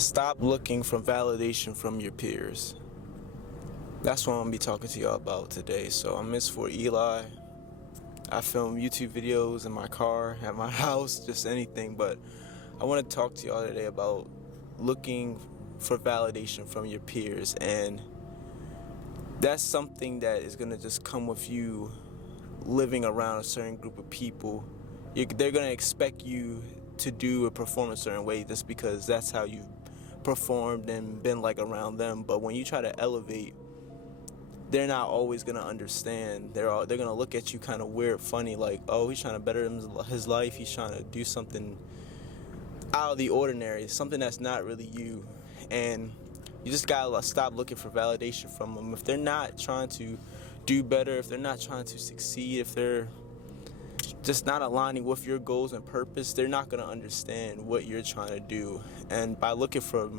Stop looking for validation from your peers. That's what I'm gonna be talking to y'all about today. So I'm Miss for Eli. I film YouTube videos in my car, at my house, just anything. But I want to talk to y'all today about looking for validation from your peers, and that's something that is gonna just come with you living around a certain group of people. They're gonna expect you to do or perform a certain way just because that's how you've performed and been like around them. But when you try to elevate, they're not always gonna understand. They're gonna look at you kind of weird, funny, like, oh, he's trying to better his life. He's trying to do something out of the ordinary, something that's not really you. And you just gotta stop looking for validation from them. If they're not trying to do better, if they're not trying to succeed, if they're just not aligning with your goals and purpose, they're not going to understand what you're trying to do. And by looking for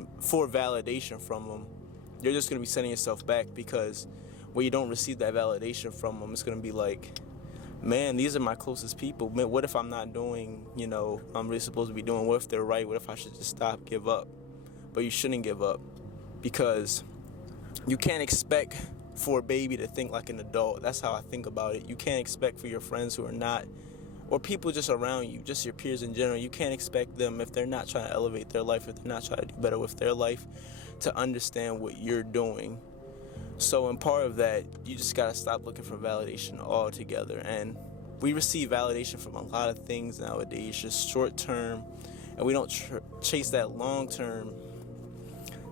validation from them, you're just going to be setting yourself back, because when you don't receive that validation from them, it's going to be like, man, these are my closest people. Man, what if I'm not doing, I'm really supposed to be doing? What if they're right? What if I should just stop, give up? But you shouldn't give up, because you can't expect for a baby to think like an adult. That's how I think about it. You can't expect for your friends who are not, or people just around you, just your peers in general, you can't expect them, if they're not trying to elevate their life, if they're not trying to do better with their life, to understand what you're doing. So in part of that, you just gotta stop looking for validation altogether. And we receive validation from a lot of things nowadays, just short term, and we don't chase that long term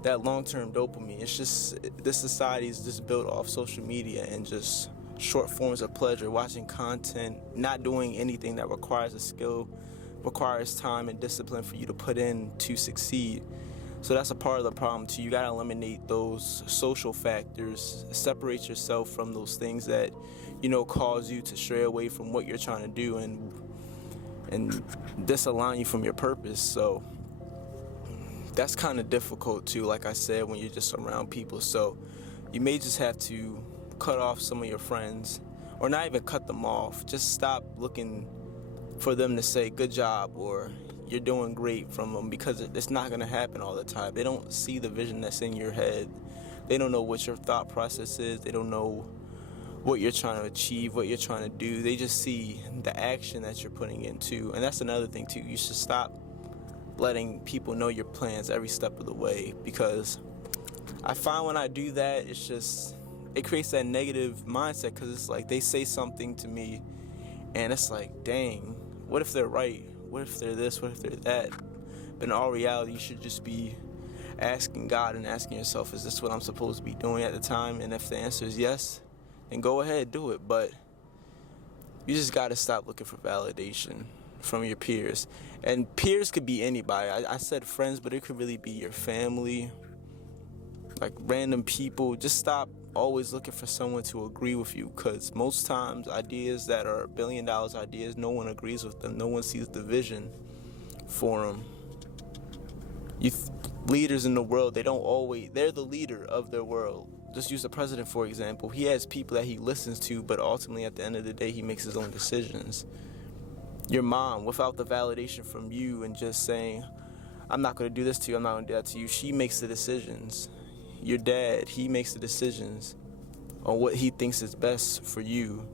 dopamine. It's just, this society is just built off social media and just short forms of pleasure, watching content, not doing anything that requires a skill, requires time and discipline for you to put in to succeed. So that's a part of the problem too. You gotta eliminate those social factors, separate yourself from those things that, cause you to stray away from what you're trying to do and disalign you from your purpose. So that's kind of difficult too, like I said, when you're just around people. So you may just have to cut off some of your friends, or not even cut them off. Just stop looking for them to say good job or you're doing great from them, because it's not going to happen all the time. They don't see the vision that's in your head. They don't know what your thought process is. They don't know what you're trying to achieve, what you're trying to do. They just see the action that you're putting into. And that's another thing too. You should stop letting people know your plans every step of the way, because I find when I do that, it creates that negative mindset, because it's like they say something to me and it's like, dang, what if they're right? What if they're this? What if they're that? But in all reality, you should just be asking God and asking yourself, is this what I'm supposed to be doing at the time? And if the answer is yes, then go ahead, do it. But you just got to stop looking for validation from your peers. And peers could be anybody. I said friends, but it could really be your family, like random people. Just stop always looking for someone to agree with you, because most times ideas that are $1 billion ideas, no one agrees with them. No one sees the vision for them. Leaders in the world, they're the leader of their world. Just use the president, for example. He has people that he listens to, but ultimately at the end of the day, he makes his own decisions. Your mom, without the validation from you and just saying, I'm not going to do this to you, I'm not going to do that to you, she makes the decisions. Your dad, he makes the decisions on what he thinks is best for you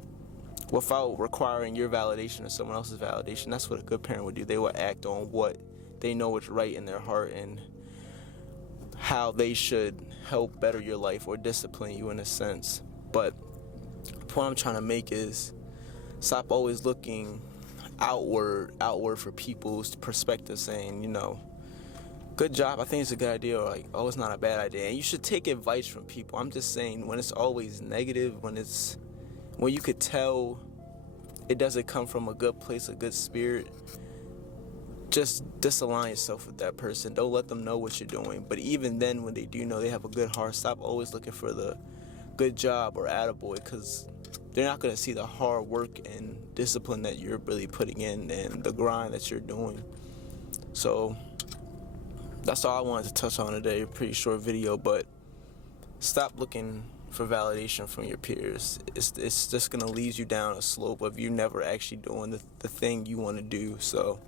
without requiring your validation or someone else's validation. That's what a good parent would do. They would act on what they know is right in their heart and how they should help better your life or discipline you in a sense. But the point I'm trying to make is stop always looking outward for people's perspective, saying, good job, I think it's a good idea, or like, oh, it's not a bad idea. And you should take advice from people. I'm just saying, when it's always negative, when you could tell it doesn't come from a good place, a good spirit, just disalign yourself with that person. Don't let them know what you're doing. But even then, when they do know, they have a good heart, stop always looking for the good job or attaboy, because they're not going to see the hard work and discipline that you're really putting in and the grind that you're doing. So that's all I wanted to touch on today. A pretty short video, but stop looking for validation from your peers. It's just going to lead you down a slope of you never actually doing the thing you want to do. So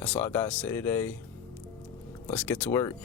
that's all I got to say today. Let's get to work.